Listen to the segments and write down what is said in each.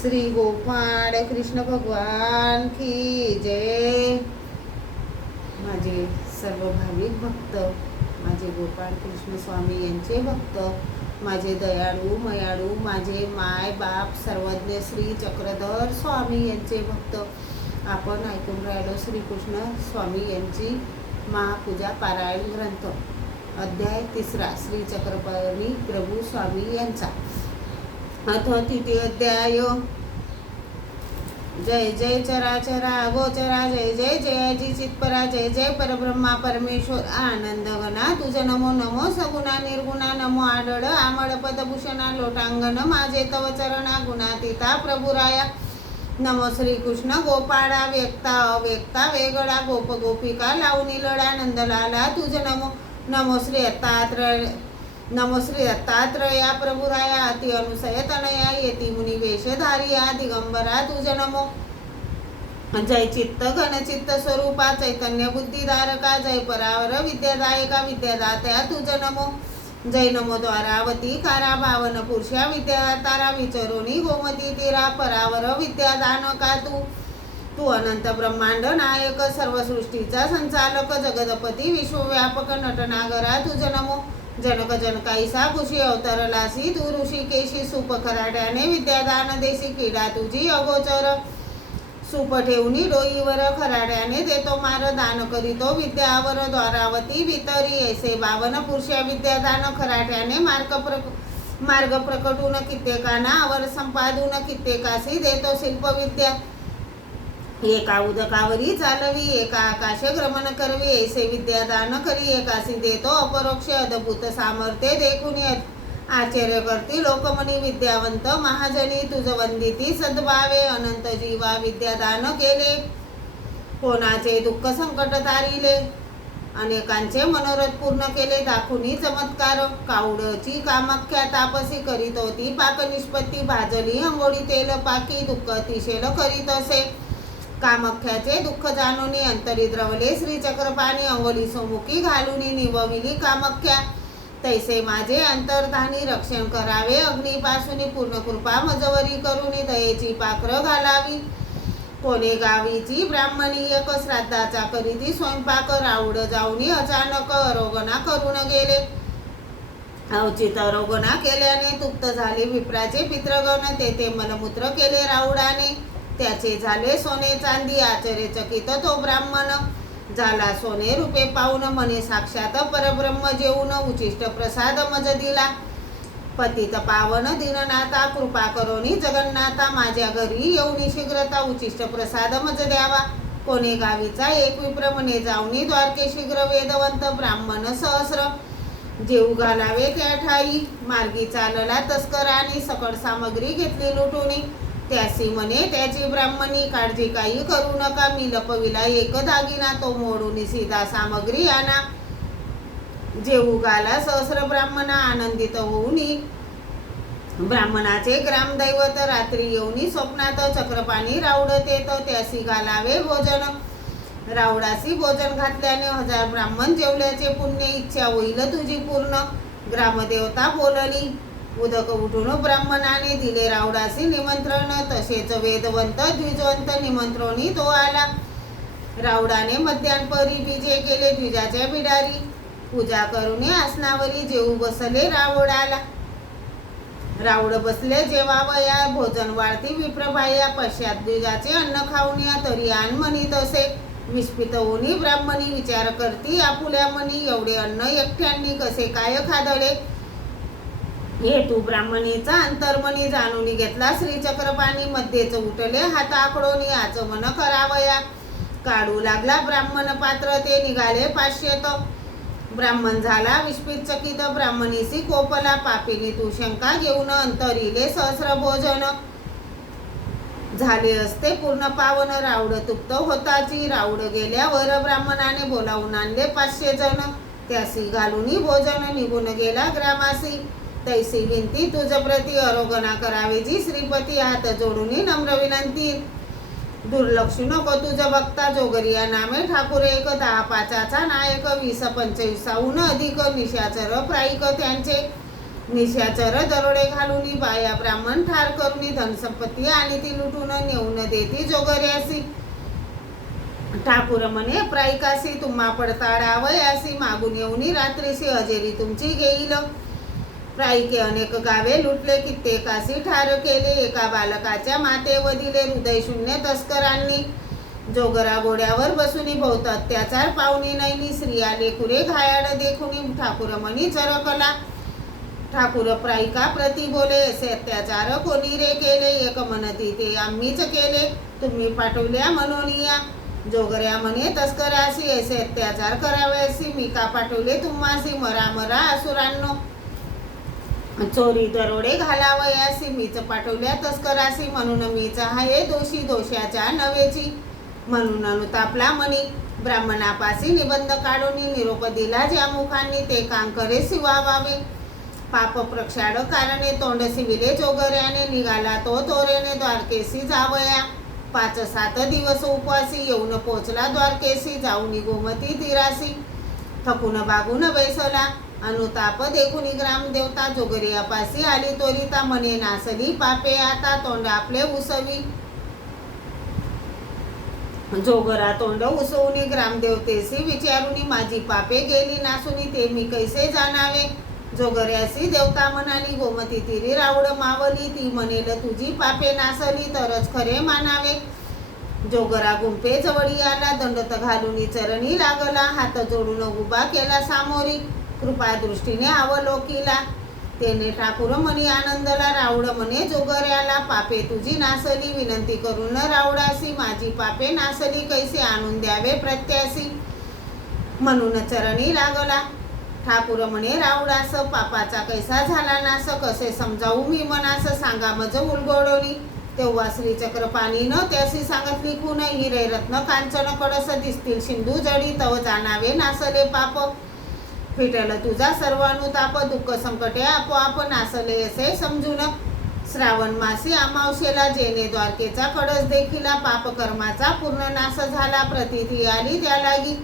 श्री गोपाळ कृष्ण भगवान की जय। माझे सर्व भाविक भक्त, माझे गोपाळ कृष्ण स्वामी यांचे भक्त, माझे दयाळू मयाळू, माझे माय बाप सर्वज्ञ श्री चक्रधर स्वामी यांचे भक्त, आपण ऐकून राहिलो श्रीकृष्ण स्वामी यांची महापूजा पारायण ग्रंथ अध्याय 3 श्री चक्रपाणी प्रभू स्वामी यांचा। अथ तृतीय अध्याय। जय जय चराचरा गोचरा, जय जय जयाजी चित्परा, जय जय परब्रह्मा परमेश्वर आनंद गणा, तुझ नमो नमो सगुणा निर्गुणा, नमो आढळ आमळ पदभूषणा लोटांगण, माझे तव चरणा गुणातीता प्रभुराया, नमो श्रीकृष्ण गोपाळा व्यक्ता अव्यक्ता वेगळा, गोप गोपिका लावणी लढा नंदलाला, तुझ नमो नमो श्री दत्तात्रय, नमो श्री दत्तात्रया प्रभुराया, अति अनुसय तनया येती मुनी वेशधारिया दिगंबरा, तुझ नमो जय चित्त घनचित्त स्वरूपा चैतन्य बुद्धिधारका, जय परावर विद्यादायका विद्यादात्या, तुझ नमो जय नमो द्वारावती कारा भावन पुरुषा विद्यातारा, विचरोनी गोमती तीरा परावर विद्यादानका, तू अनंत ब्रह्मांड नायक सर्व सृष्टीचा संचालक जगदपती विश्वव्यापक नटनागरा, तुझ नमो जनक जनकाईसा खुशी अवतरलासी, तू ऋषिकेशी सूप खराट्याने विद्यादान देशी, क्रीडा तुझी अगोचर सूप ठेवणी डोईवर खराड्याने, देतो मार दान करीतो विद्यावर द्वारावती वितरी, ऐसे 52 पुरुषा विद्यादान खराट्याने मार्ग प्रकटून कित्येकांना अवर संपादून, कित्येकासी देतो शिल्प विद्या, एका उदकावरी चालवी एका आकाश भ्रमण करवी, ऐसे विद्यादान करी एकासी देतो अपरोक्ष अद्भुत सामर्थ्य, देखून आश्चर्य करती लोकमनी विद्यावंत महाजनी, तुझ वंदिती सद्भावे अनंत जीवा विद्यादान केले, कोणाचे दुःख संकट तारिले अनेकांचे मनोरथ पूर्ण केले, दाखुनी चमत्कार कावडची कामाख्या तापसी करीत होती पाक निष्पत्ती, भाजली अंघोळी तेल पाकी दुःख अतिशेल करीत असे, कामाख्याचे दुःख जाणूनी अंतरी द्रवले, श्री चक्रपाणी अंगोली सोमुखी घालूनी निवविली कामाख्या, तैसे माझे अंतर्धानी रक्षण करावे, अग्निपासून पूर्ण कृपा मजवरी करूनी, दयेची पाखर घालावी, कोणे गावीची ब्राह्मणी एक श्राद्धाचा करीती स्वयंपाक, राऊड जाऊनी अचानक अरोगणा करून गेले, अवचित अरोगणा केल्याने तुप्त झाले विप्राचे पितृगण, तेथे मलमूत्र केले राऊडाने, त्याचे झाले सोने चांदी, आश्चर्यचकित तो ब्राह्मण झाला सोने रूपे पाहून, म्हणे साक्षात परब्रह्म जेऊन, उचिष्ट प्रसाद मज दिला, पतित पावन दीननाथा कृपा करोनी जगन्नाथा, माझ्या घरी येऊनी शीघ्रता उचिष्ट प्रसाद मज द्यावा, कोणे गावीचा एक विप्र म्हणे जाऊनी द्वारके शीघ्र, वेदवंत ब्राह्मण सहस्र जेऊ घालावे त्या ठाई, मार्गी चालला तस्करानी सकळ सामग्री घेतली लुटुनी, त्यासी म्हणे त्याची ब्राह्मणी काळजी काही करू नका, मी लपविला एक दागिना तो मोडून सीधा सामग्री आणा, जेऊ घाला सहस्र ब्राह्मणा आनंदित होऊनी, ब्राह्मणाचे ग्रामदैवत रात्री येऊनी स्वप्नात चक्रपाणी राऊडते, तर त्यासी घालावे भोजन, राऊडासी भोजन घातल्याने 1000 ब्राह्मण जेवल्याचे पुण्य, इच्छा होईल तुझी पूर्ण, ग्रामदेवता बोलली, उदक उठून ब्राह्मणाने दिले राऊडासी निमंत्रण, तसेच वेदवंत द्विजवंत निमंत्रोणी तो आला, राऊडाने मध्यान्परी बीजे केले द्विजाच्या बिडारी, पूजा करूने आसनावरी जेऊ बसले राऊडाला, राऊड बसले जेवावया भोजन वाढती विप्रभाया, पश्चात द्विजाचे अन्न खाऊन तरी आण म्हणीत असे, विस्मित होऊनी ब्राह्मणी विचार करती आपुल्या मनी, एवढे अन्न एकट्यांनी कसे काय खादळे, हे तू ब्राह्मणीचा अंतर्मनी जाणून घेतला, श्री चक्रपाणी मध्येच उठले हात आकडोनी, आचमन करावया, काढू लागला ब्राह्मण पात्र, ते निघाले 500, ब्राह्मण झाला विस्मित चकित, ब्राह्मणीसी कोपला, पापिनी तू शंका घेऊन अंतरिले सहस्र भोजन, झाले असते पूर्ण पावन, राऊड तुप्त होताची, राऊड गेल्यावर ब्राह्मणाने बोलावून आणले 500 जण, त्यासी घालूनी भोजन निघून गेला ग्रामासी, तैसी विनती तुझ प्रती अरोगणा करावी जी, श्रीपती हात जोडूनी नम्र विनंती, दुर्लक्ष नको तुझ भक्ता जोगरिया नामे, ठाकूर एक 10 पाचाचा नायक, 20-25 अधिक निशाचर प्राईक, त्यांचे निशाचर दरोडे घालून बाया ब्राह्मण ठार करून धनसंपत्ती आणि ती लुटून नेऊन देती जोगऱ्यासी. ठाकूर म्हणे प्राईकासी तुम्हा पडताळावयासी मागून येऊन रात्रीशी हजेरी तुमची घेईल. प्राईके अनेक गावे लुटले कित्येकासी ठार केले. एका बालकाच्या मातेव दिले हृदय शून्य तस्करांनी. जोगरा घोड्यावर बसून बहुत अत्याचार पाहुणी नैनी. स्त्रिया लेकुरे घायाळ देखुनी ठाकूर म्हणी चरकला. ठाकूर प्राईका प्रति बोले असे अत्याचार कोणी रे केले. एक म्हणती ते आम्हीच केले तुम्ही पाठवल्या म्हणून या. जोगऱ्या म्हणे तस्करासी असे अत्याचार कराव्यासी मी का पाठवले तुम्हासी. मरा मरा असुरांनो चोरी दरोडे घालावयासी मीच पाठवल्या तस्करासी. म्हणून मीच आहे दोषी दोषाच्या नवेची. म्हणून अनुतापला म्हणी ब्राह्मणापासी निबंध काढून निरोप दिला ज्या मुखांनी ते कांकरे शिवावावे. पाप प्रक्षाळ कारणे तोंड सिविले जोगऱ्याने. निघाला तो तोरेने द्वारकेसी जावया. 5-7 दिवस उपवासी येऊन पोचला द्वारकेसी. जाऊन गोमती तीरासी थकून बागून बैसला. अनुताप देखुनी ग्रामदेवता जोगरियापासी आली तोरिता. म्हणे नासली पापे आता तोंड आपले उसवी. जोगरा तोंड उसवून ग्रामदेवतेसी विचारुनी माझी पापे गेली नासुनी ते मी कैसे जाणावे. जोगऱ्यासी देवता म्हणाली गोमती तिरी रावड मावली. ती म्हणेल तुझी पापे नासली तरच खरे मानावे. जोगरा गुंफे जवळी आला दंडत घालून चरणी लागला. हात जोडून उभा केला सामोरी कृपा दृष्टीने अवलोकिला. तेने ठाकूर म्हणी आनंदला. रावड म्हणे जोगऱ्याला पापे तुझी नासली विनंती करून रावडासी. माझी पापे नासली कैसे आणून द्यावे प्रत्यासी. म्हणून चरणी लागला. ठाकूर म्हणे रावडास पापाचा कैसा झाला नास. कसे समजावू मी मनास सांगा मज उलगडोनी. तेव्हा श्रीचक्रपाणीनं त्यासी सांगितली खून. हिरे रत्न कांचन कडस दिसतील सिंधू जडी. तव जाणावे नासले पाप. फिटल तुझा सर्व अनुताप. दुःख संकटे आपोआप नासले असे समजून. श्रावण मासी अमावशेला जेने द्वारकेचा कडस देखिला. पाप कर्माचा पूर्ण नाश झाला प्रतीती आली त्या लागी.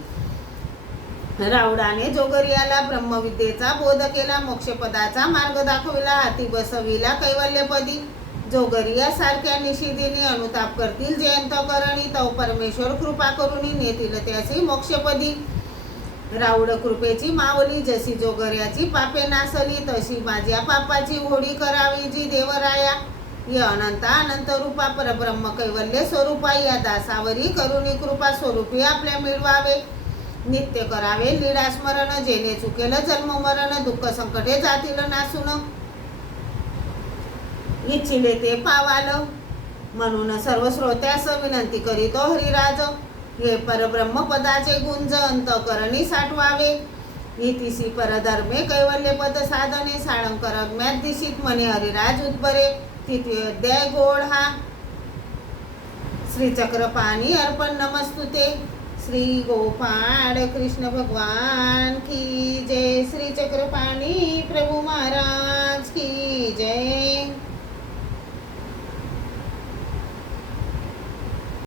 रावडाने जोगरियाला ब्रह्मविद्येचा बोध केला. मोक्षपदाचा मार्ग दाखविला. हाती बसविला कैवल्यपदी. जोगरिया सारख्या निशिदिनी अनुताप करतील जे अंतकरणी. तव परमेश्वर कृपा करुणी नेतील त्यासी मोक्षपदी. रावड कृपेची मावली जशी जोगऱ्याची पापे नासली तशी माझ्या पापाची होडी करावी जी देवराया. या अनंत अनंत रूपा परब्रह्म कैवल्य स्वरूपा. या दासावरी करुणी कृपा स्वरूपी आपल्या मिळवावे. नित्य करावे लीळा स्मरण. जेने चुकेल जन्म मरण. दुःख संकटे जातील नासून. इच्छिले ते पावाल. म्हणून सर्व श्रोत्यास विनंती करीतो हरिराज. हे परब्रह्म पदाचे गुंज अंतकरणी साठवावे. इतिसी परधर्मे कैवल्यपद साधने. साळंकर अज्ञात दिशीत म्हणे हरिराज उद्भरे. तृतीय अध्याय गोड हा. श्रीचक्रपाणी अर्पण नमस्तुते. श्री गोपाळ कृष्ण भगवान की जय. श्रीचक्रपाणी